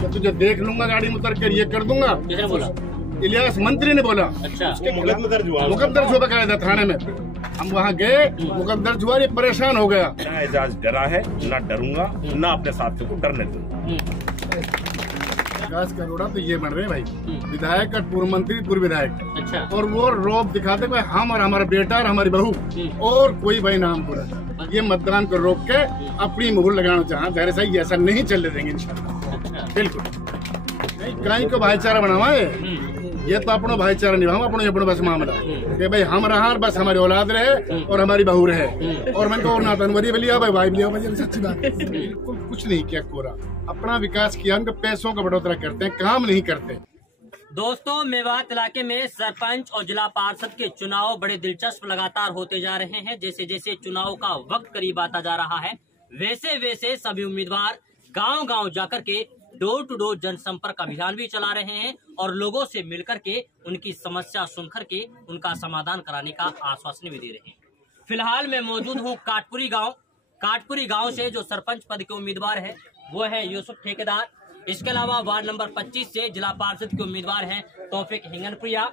तो तुझे देख लूंगा गाड़ी में उतर कर, ये कर दूंगा। किसने बोला? इलियास मंत्री ने बोला। अच्छा, मुकदमा दर्ज हुआ बकायदा थाने में। हम वहाँ गए, मुकदमा दर्ज हुआ, ये परेशान हो गया। ना एजाज डरा है, ना डरूंगा, ना अपने साथियों को डरने दूंगा। विकास का रोड़ा तो ये बन रहे हैं भाई, विधायक और पूर्व मंत्री, पूर्व विधायक। अच्छा, और वो रोब दिखाते भाई हम और हमारा बेटा और हमारी बहू और कोई भाई नाम पूरा। ये मतदान को रोक के अपनी मुहर लगाना चाहे, जाहिर सही ऐसा नहीं चलने देंगे इंशाल्लाह। बिल्कुल नहीं, कहीं को भाईचारा बनावा है, ये तो अपनो भाईचारा निभाओ, अपनो बस मामला कि भाई हम रहा बस हमारी औलाद रहे और हमारी बहू रहे, और मैंने और नातनवरी भी लिया भाई लिया भाई, सच्ची बात। बिल्कुल कुछ नहीं किया, कोरा अपना विकास किया, उनके पैसों का बढ़ोतरा करते हैं, काम नहीं करते। दोस्तों, मेवात इलाके में सरपंच और जिला पार्षद के चुनाव बड़े दिलचस्प लगातार होते जा रहे हैं। जैसे जैसे चुनाव का वक्त करीब आता जा रहा है, वैसे वैसे सभी उम्मीदवार गांव गांव जाकर के डोर टू डोर जनसंपर्क अभियान भी चला रहे हैं और लोगों से मिलकर के उनकी समस्या सुनकर के उनका समाधान कराने का आश्वासन भी दे रहे हैं। फिलहाल मैं मौजूद हूं काटपुरी गांव से जो सरपंच पद के उम्मीदवार है वो है यूसुफ ठेकेदार। इसके अलावा वार्ड नंबर 25 से जिला पार्षद के उम्मीदवार हैं तौफिक हिंगनप्रिया।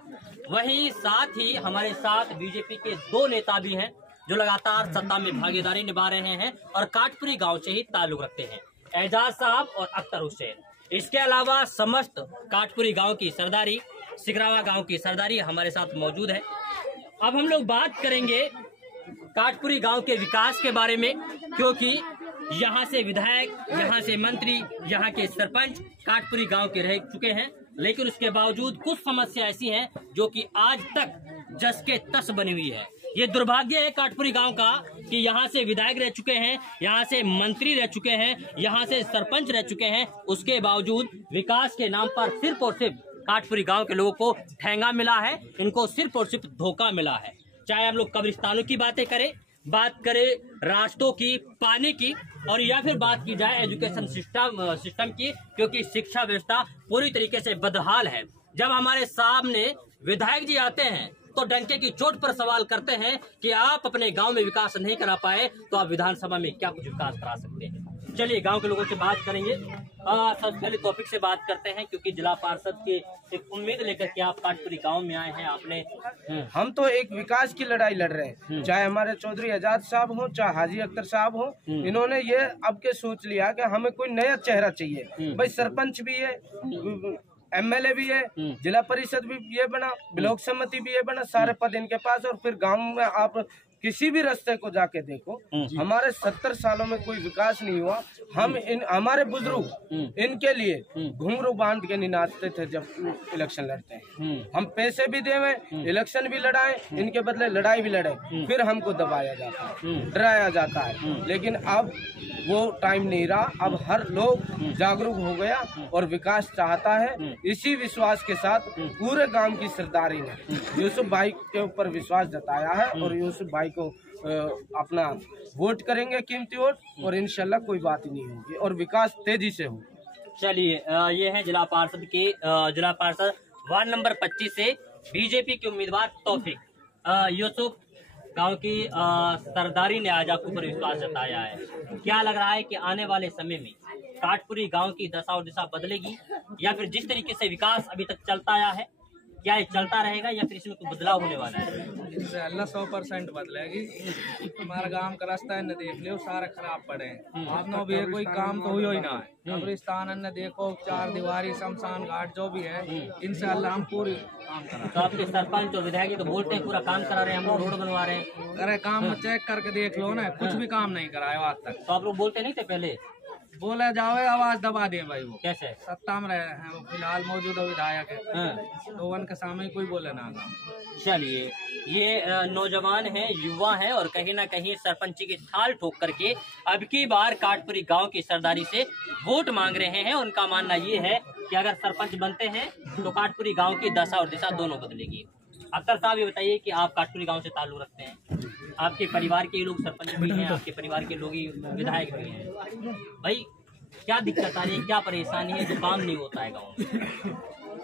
वहीं साथ ही हमारे साथ बीजेपी के 2 नेता भी हैं जो लगातार सत्ता में भागीदारी निभा रहे हैं और काटपुरी गांव से ही ताल्लुक रखते हैं, एजाज साहब और अख्तर हुसैन। इसके अलावा समस्त काटपुरी गांव की सरदारी, सिकरावा गांव की सरदारी हमारे साथ मौजूद है। अब हम लोग बात करेंगे काटपुरी गांव के विकास के बारे में, क्योंकि यहाँ से विधायक, यहाँ से मंत्री, यहाँ के सरपंच काटपुरी गांव के रह चुके हैं, लेकिन उसके बावजूद कुछ समस्या ऐसी हैं जो कि आज तक जस के तस बनी हुई है। ये दुर्भाग्य है काटपुरी गांव का कि यहाँ से विधायक रह चुके हैं, यहाँ से मंत्री रह चुके हैं, यहाँ से सरपंच रह चुके हैं, उसके बावजूद विकास के नाम पर सिर्फ और सिर्फ काटपुरी गांव के लोगों को ठेंगा मिला है, इनको सिर्फ और सिर्फ धोखा मिला है। चाहे हम लोग कब्रिस्तानों की बात करें रास्तों की, पानी की, और या फिर बात की जाए एजुकेशन सिस्टम की, क्योंकि शिक्षा व्यवस्था पूरी तरीके से बदहाल है। जब हमारे सामने विधायक जी आते हैं तो डंके की चोट पर सवाल करते हैं कि आप अपने गांव में विकास नहीं करा पाए तो आप विधानसभा में क्या कुछ विकास करा सकते हैं। चलिए गांव के लोगों से बात करेंगे। सबसे पहले टॉपिक से बात करते हैं, क्योंकि जिला पार्षद की एक उम्मीद लेकर के आप काटपुरी गांव में आए हैं। आपने हम तो एक विकास की लड़ाई लड़ रहे हैं, चाहे हमारे चौधरी एजाज साहब हो, चाहे हाजी अख्तर साहब हो। इन्होंने ये अब के सोच लिया कि हमें कोई नया चेहरा चाहिए। भाई सरपंच भी है, एमएलए भी है, जिला परिषद भी ये बना, ब्लॉक समिति भी ये बना, सारे पद इनके पास। और फिर गांव में आप किसी भी रास्ते को जाके देखो, हमारे 70 सालों में कोई विकास नहीं हुआ। हम हमारे बुजुर्ग इनके लिए घुंघरू बांध के नहीं नाचते थे जब इलेक्शन लड़ते हैं। हम पैसे भी देवे, इलेक्शन भी लड़ाए, इनके बदले लड़ाई भी लड़े, फिर हमको दबाया जाता है, डराया जाता है। लेकिन अब वो टाइम नहीं रहा, अब हर लोग जागरूक हो गया और विकास चाहता है। इसी विश्वास के साथ पूरे गांव की सरदारी ने यूसुफ भाई के ऊपर विश्वास जताया है और यूसुफ भाई को अपना वोट करेंगे, कीमती वोट, और इंशाल्लाह कोई बात ही नहीं होगी और विकास तेजी से हो। चलिए, ये है जिला पार्षद वार्ड नंबर 25 से बीजेपी के उम्मीदवार तौफिक। यूसुफ गांव की सरदारी ने आज आपके ऊपर विश्वास जताया है। क्या लग रहा है कि आने वाले समय में काटपुरी गांव की दशा और दिशा बदलेगी, या फिर जिस तरीके से विकास अभी तक चलता आया है क्या ये चलता रहेगा, या फिर इसमें कोई बदलाव होने वाला है? इंशाअल्लाह 100% बदलेगी। हमारा गांव का रास्ता है, देख लो सारे खराब पड़े हैं। आपनो भी कोई काम तो हुई ही ना है। कब्रिस्तान अन्य देखो, 4 दीवारी, शमशान घाट जो भी है, इंशाअल्लाह हम पूरी काम करा। तो आपके सरपंच और विधायक तो बोलते हैं पूरा काम करा रहे हैं, हम लोग रोड बनवा रहे हैं। अरे काम में चेक करके देख लो ना, कुछ भी काम नहीं कराया आज तक। तो आप लोग बोलते नहीं थे पहले? बोले जाओ आवाज दबा दे भाई। वो कैसे? सत्ता में रहे हैं, वो फिलहाल मौजूदा विधायक है, तो उनके सामने कोई बोले ना। चलिए, ये नौजवान हैं, युवा हैं और कहीं ना कहीं सरपंची की थाल ठोक करके अब की बार काटपुरी गांव की सरदारी से वोट मांग रहे हैं। उनका मानना ये है कि अगर सरपंच बनते हैं तो काटपुरी गांव की दशा और दिशा दोनों बदलेगी। अख्तर साहब, ये बताइए कि आप काटपुरी गांव से ताल्लुक रखते हैं, आपके परिवार के लोग सरपंच भी हैं, आपके परिवार के लोग ही विधायक भी हैं। भाई क्या दिक्कत आ रही है, क्या परेशानी है जो काम नहीं होता है गाँव में?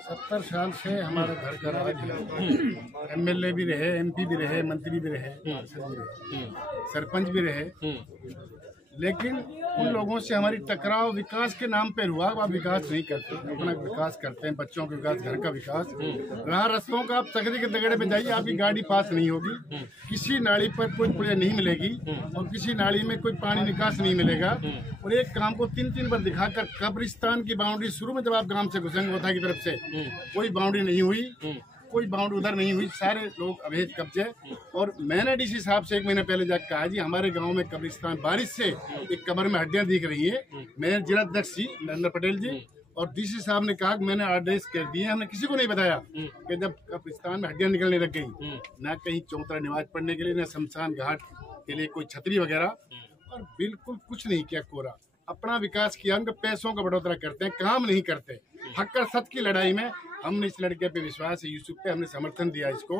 70 साल से हमारे घर का राज है। एमएलए भी रहे, एमपी भी रहे, मंत्री भी रहे, सरपंच भी रहे, लेकिन उन लोगों से हमारी टकराव विकास के नाम पे हुआ। आप विकास नहीं करते, अपना विकास करते हैं, बच्चों का विकास, घर का विकास। राह रस्तों का आप तगड़े के तगड़े पे जाइए, आपकी गाड़ी पास नहीं होगी, किसी नाली पर कोई पुलिया नहीं मिलेगी और किसी नाली में कोई पानी निकास नहीं मिलेगा। और एक काम को 3-3 बार दिखाकर, कब्रिस्तान की बाउंड्री शुरू में जब आप गांव से घुसेंगे उथा की तरफ से कोई बाउंड्री नहीं हुई, कोई बाउंड्री उधर नहीं हुई, सारे लोग अवैध कब्जे। और मैंने डीसी साहब से 1 महीने पहले जाकर कहा, जी हमारे गांव में कब्रिस्तान, बारिश से एक कब्र में हड्डियां दिख रही है। मैं जिला अध्यक्ष जी नरेंद्र पटेल जी और डीसी साहब ने कहा कि मैंने आदेश कर दिए, हमने किसी को नहीं बताया कि जब कब्रिस्तान में हड्डियां निकलने लग गई, ना कहीं चौतरा निवाज पढ़ने के लिए, न शमशान घाट के लिए कोई छतरी वगैरह, और बिल्कुल कुछ नहीं किया। कोरा अपना विकास किया, उनके पैसों का बढ़ोतरा करते हैं, काम नहीं करते। हक और सत्य की लड़ाई में हमने इस लड़के पे विश्वास है, यूसुफ पे हमने समर्थन दिया इसको,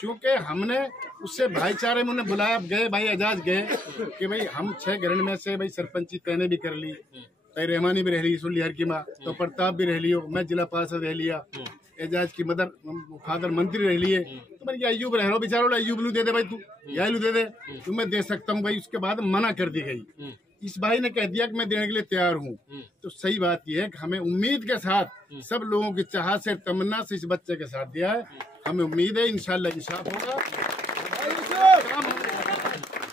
क्योंकि हमने उससे भाईचारे में उन्हें बुलाया। गए भाई एजाज गए कि भाई हम 6 ग्रहण में से भाई सरपंची तैने भी कर ली, तय रहमानी भी रह ली, सुलिहर की माँ तो प्रताप भी रह लियो, मैं जिला पार्षद रह लिया, एजाज की मदर फादर मंत्री रह लिए, तो मैंने अयूब रह रहा हूँ बेचारा, अयूब लू दे दे भाई, तू यह लू दे दे, तो मैं दे सकता हूँ भाई। उसके बाद मना कर दी गई। इस भाई ने कह दिया कि मैं देने के लिए तैयार हूँ। तो सही बात यह है कि हमें उम्मीद के साथ, सब लोगों की चाहत से, तमन्ना से इस बच्चे के साथ दिया है। हमें उम्मीद है इंशाल्लाह इंसाफ होगा,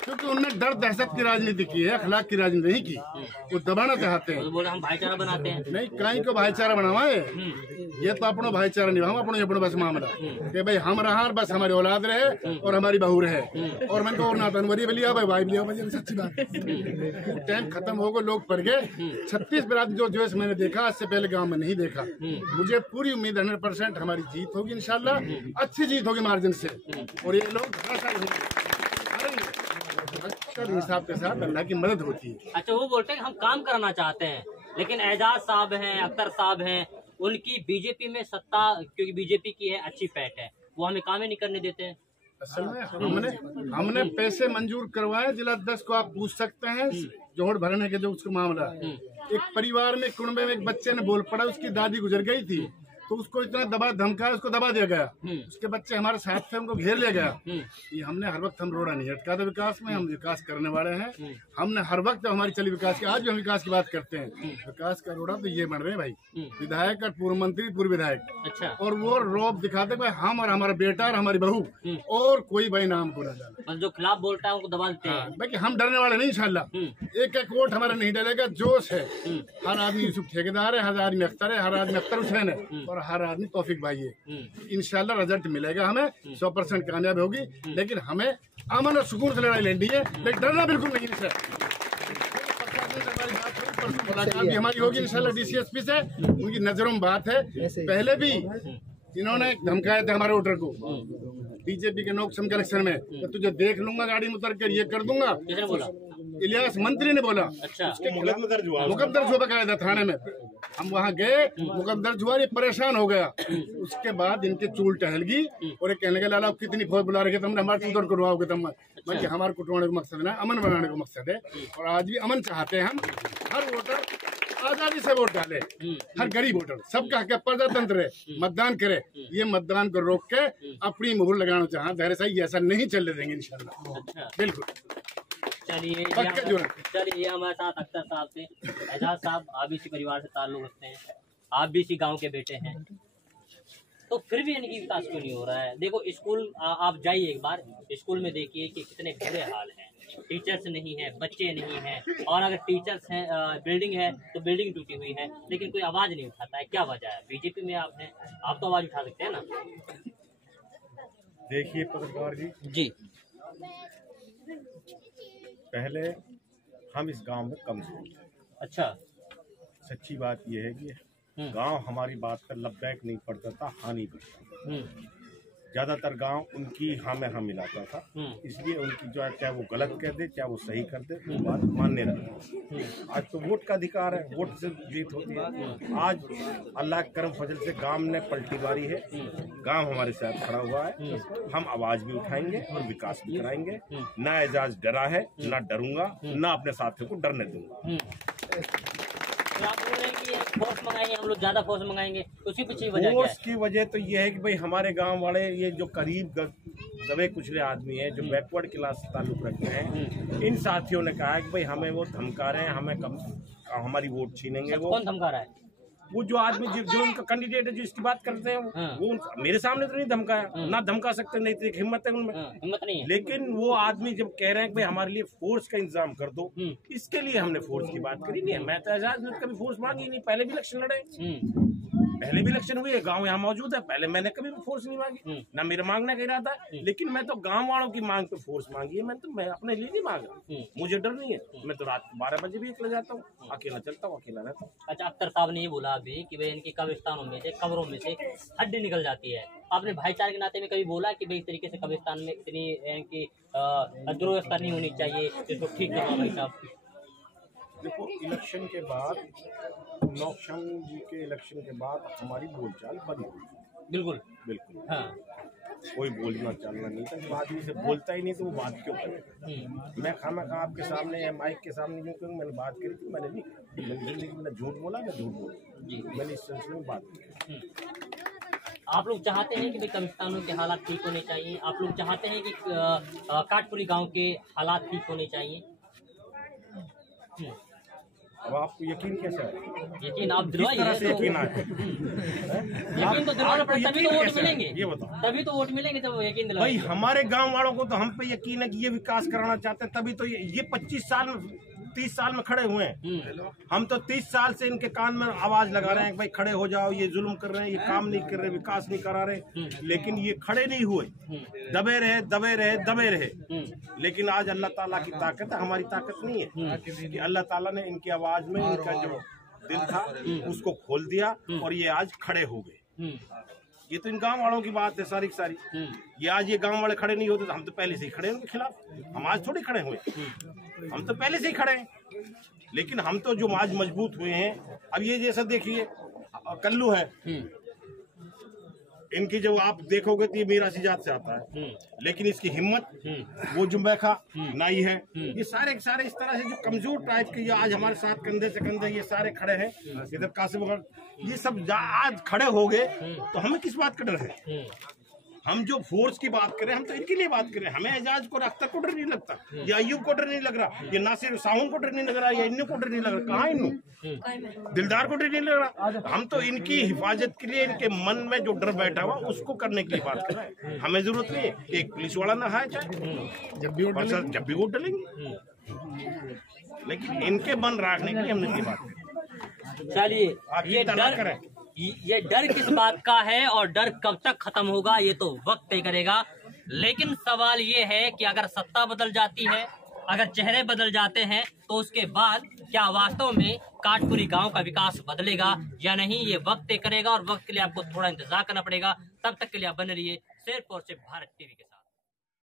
क्योंकि उन्होंने डर दहशत की राजनीति की है, अखलाक की राजनीति नहीं की। वो दबाना चाहते हैं, बोले हम भाईचारा बनाते हैं। नहीं, कहीं को भाईचारा बनावाए, ये तो अपनो भाईचारा निभाओ, अपनो बस मामला कि भाई हम रहा बस हमारी औलाद रहे और हमारी बहू रहे, और मैंने कहा और नातनवरी लिया भाई, भाई लिया भाई, सच्ची बात। टाइम खत्म हो गया, लोग पड़ गए। 36 बरात जो मैंने देखा, इससे पहले गाँव में नहीं देखा। मुझे पूरी उम्मीद 100% हमारी जीत होगी इंशाल्लाह, अच्छी जीत होगी मार्जिन से, और ये लोग हिसाब के साथ अल्लाह की मदद होती है। अच्छा, वो बोलते हैं कि हम काम कराना चाहते हैं, लेकिन एजाज साहब हैं, अख्तर साहब हैं, उनकी बीजेपी में सत्ता, क्योंकि बीजेपी की है, अच्छी पैठ है, वो हमें काम ही नहीं करने देते हैं। असल में हमने पैसे मंजूर करवाए। जिला अध्यक्ष को आप पूछ सकते हैं, जोड़ भरने के जो उसका मामला। एक परिवार में, कुंबे में एक बच्चे ने बोल पड़ा, उसकी दादी गुजर गई थी, तो उसको इतना दबा धमकाया, उसको दबा दिया गया। उसके बच्चे हमारे साथ थे, उनको घेर लिया गया। ये हमने हर वक्त, हम रोड़ा नहीं हटका था विकास में, हम विकास करने वाले हैं। हमने हर वक्त हमारी चली विकास की, आज भी हम विकास की बात करते हैं। विकास का रोड़ा तो ये बन रहे हैं भाई, विधायक और पूर्व मंत्री, पूर्व विधायक। अच्छा, और वो रौब दिखाते भाई, हम और हमारा बेटा और हमारी बहू, और कोई भाई नाम को ना जाए, जो खिलाफ बोलता है उनको दबा देते हैं। बाकी हम डरने वाले नहीं इंशाल्लाह। एक एक वोट हमारा नहीं डलेगा, जोश है। हर आदमी यूसुफ ठेकेदार है, हर आदमी अख्तर है, हर आदमी अख्तर हुसैन है, और हर आदमी तौफीक भाई है। इंशाल्लाह रिजल्ट मिलेगा, हमें 100% कामयाब होगी। लेकिन हमें अमन और सुकून से लड़ाई लड़नी है, लेकिन डरना बिल्कुल नहीं है। मुलाकात भी हमारी होगी इंशाल्लाह DCSP से, उनकी नजरों में बात है। पहले भी इन्होंने धमकाया था हमारे वोटर को, बीजेपी के लोकसभा इलेक्शन में, तो तुझे देख लूंगा गाड़ी में उतर कर, ये कर दूंगा। किसने बोला? इलियास मंत्री ने बोला। अच्छा, मुकदमा दर्ज हुआ बकायदा थाने में। हम वहाँ गए, मुकदमा दर्ज हुआ, ये परेशान हो गया। उसके बाद इनके चूल टहल गई और ये कहने लगे, लाला कितनी फौज बुला रखे तुमने, हमारे चूल करवाओगे तुम। बल्कि हमारे कुटवाने का मकसद ना, अमन बनाने का मकसद है, और आज भी अमन चाहते हैं हम। हर वोटर आजादी से वोट डाले, हर गरीब वोटर, सबका हक प्रजातंत्र है, मतदान करे। ये मतदान को रोक के अपनी मुहर लगाना चाह, धैर्य सही ऐसा नहीं चलने देंगे इंशाल्लाह, बिल्कुल। चलिए हमारे साथ अख्तर साहब थे। एजाज साहब, आप भी इसी परिवार से ताल्लुक रखते हैं, आप भी इसी गांव के बेटे हैं, तो फिर भी इनकी विकास क्यों नहीं हो रहा है? देखो स्कूल, आप जाइए एक बार स्कूल में, देखिए कि कितने बुरे हाल हैं। टीचर्स नहीं है, बच्चे नहीं हैं, और अगर टीचर्स हैं, बिल्डिंग है तो बिल्डिंग टूटी हुई है, लेकिन कोई आवाज नहीं उठाता है। क्या वजह है? बीजेपी में आप तो आवाज उठा सकते हैं ना। देखिए पत्रकार जी, पहले हम इस गांव में कमजोर थे। अच्छा, सच्ची बात यह है कि गांव हमारी बात पर लब्बैक नहीं पड़ता था, हाँ नहीं करता। ज्यादातर गांव उनकी हाँ में हाँ मिलाता था, इसलिए उनकी जो है, चाहे वो गलत कह दे चाहे वो सही कर दे, वो बात मानने लगे। आज तो वोट का अधिकार है, वोट से जीत होती है। आज अल्लाह के करम फजल से गांव ने पलटी मारी है, गांव हमारे साथ खड़ा हुआ है। हम आवाज भी उठाएंगे और विकास भी कराएंगे। ना एजाज डरा है, ना डरूंगा, ना अपने साथियों को डरने दूंगा। तो आप बोल रहे हैं कि ये फोर्स मंगाएंगे, हम लोग ज्यादा फोर्स मंगाएंगे, उसकी पीछे वजह क्या है? फोर्स की वजह तो ये है कि भाई हमारे गांव वाले ये जो करीब दबे कुचले आदमी हैं, जो बैकवर्ड क्लास से ताल्लुक रखते हैं, इन साथियों ने कहा है कि भाई हमें वो धमका रहे हैं, हमें हमारी वोट छीनेंगे। वो कौन धमका रहा है? वो जो आदमी जो उनका कैंडिडेट है, जो इसकी बात करते हैं, वो मेरे सामने तो नहीं धमकाया, ना धमका सकते, नहीं तो एक हिम्मत है उनमें, हिम्मत नहीं है। लेकिन वो आदमी जब कह रहे हैं कि भाई हमारे लिए फोर्स का इंतजाम कर दो, इसके लिए हमने फोर्स की बात करी नहीं है। मैं तो एजाज ने कभी फोर्स मांगी नहीं, पहले भी इलेक्शन लड़े, पहले भी इलेक्शन हुए, गांव यहाँ मौजूद है, पहले मैंने कभी भी फोर्स नहीं मांगी, ना मेरा मांगने का इरादा है, लेकिन मैं तो गांव वालों की मांग पे फोर्स मांगी है। मैं अपने लिए नहीं मांगा, मुझे डर नहीं है, मैं तो रात 12 बजे भी निकल जाता हूँ, अकेला चलता हूँ, अकेला रहता हूँ। अच्छा, अख्तर साहब ने ये बोला अभी कि भाई इनकी कब्रिस्तानों में से, कब्रों में से हड्डी निकल जाती है। आपने भाईचारे के नाते में कभी बोला कि भाई इस तरीके से कब्रिस्तान में इतनी इनकी दुर्व्यवस्था नहीं होनी चाहिए, इसको ठीक करना भाई साहब? देखो, इलेक्शन के बाद, नौशान जी के इलेक्शन के बाद हमारी बोलचाल बंद हुई। बिल्कुल बिल्कुल, हाँ। कोई बोलना चालना नहीं था। जब आदमी से बोलता ही नहीं तो वो बात क्यों करेगा? मैं खाना आपके सामने या माइक के सामने क्यों करूँ? मैंने बात करी थी, मैंने नहीं, मैंने जिंदगी में झूठ बोला, मैं झूठ बोला, मैंने इस सिलसिले में बात की। आप लोग चाहते हैं कि भाई कब्रिस्तानों के हालात ठीक होने चाहिए? आप लोग चाहते हैं कि काटपुरी गांव के हालात ठीक होने चाहिए? अब आपको यकीन कैसे है? यकीन आप दिलवाइए। किस तरह से यकीन आए? यकीन तो दिलवाना पड़ेगा, तभी तो वोट कैसे है? मिलेंगे। ये बताओ। तभी तो वोट मिलेंगे जब यकीन भाई दिलवाइए। हमारे गांव वालों को तो हम पे यकीन है कि ये विकास कराना चाहते हैं, तभी तो ये 25 साल में 30 साल में खड़े हुए हैं। हम तो 30 साल से इनके कान में आवाज लगा रहे हैं कि भाई खड़े हो जाओ, ये जुल्म कर रहे हैं, ये काम नहीं कर रहे, विकास नहीं करा रहे, लेकिन ये खड़े नहीं हुए, दबे रहे दबे रहे दबे रहे। लेकिन आज अल्लाह ताला की ताकत है, हमारी ताकत नहीं है, कि अल्लाह ताला ने इनकी आवाज में इनका जो दिल था उसको खोल दिया और ये आज खड़े हो गए। ये तो इन गांव वालों की बात है सारी की सारी। ये आज ये गांव वाले खड़े नहीं होते तो हम तो पहले से ही खड़े हैं उनके खिलाफ। हम आज थोड़ी खड़े हुए, हम तो पहले से ही खड़े हैं, लेकिन हम तो जो आज मजबूत हुए हैं। अब ये जैसा देखिए कल्लू है, इनकी जब आप देखोगे तो ये मीरासी जात से आता है, लेकिन इसकी हिम्मत, वो जुम्बैखा नाई है, ये सारे के सारे इस तरह से जो कमजोर टाइप के, ये आज हमारे साथ कंधे से कंधे ये सारे खड़े हैं। इधर कासिम वगैरह ये सब आज खड़े हो गए तो हमें किस बात का डर है? हम जो फोर्स की बात करें, हम तो इनके लिए बात करें। हमें एजाज को, अख्तर को डर नहीं लगता, ये अयूब को डर नहीं लग रहा, ये नासिर साहुन को डर नहीं लग रहा, या इन्नू को डर नहीं लग रहा। कहाँ इन्नू? दिलदार को डर नहीं लग रहा। हम तो इनकी हिफाजत के लिए, इनके मन में जो डर बैठा हुआ उसको करने के लिए बात कर रहे हैं। हमें जरूरत नहीं है एक पुलिस वाला ना है, चाहे जब भी वोट डलेंगे, लेकिन इनके मन रखने के लिए हमने ये बात करी। चलिए, ये डर किस बात का है और डर कब तक खत्म होगा ये तो वक्त तय करेगा। लेकिन सवाल ये है कि अगर सत्ता बदल जाती है, अगर चेहरे बदल जाते हैं, तो उसके बाद क्या वास्तव में काटपुरी गांव का विकास बदलेगा या नहीं, ये वक्त तय करेगा। और वक्त के लिए आपको थोड़ा इंतजार करना पड़ेगा। तब तक के लिए आप बने रहिए सिर्फ और सिर्फ भारत टीवी के साथ।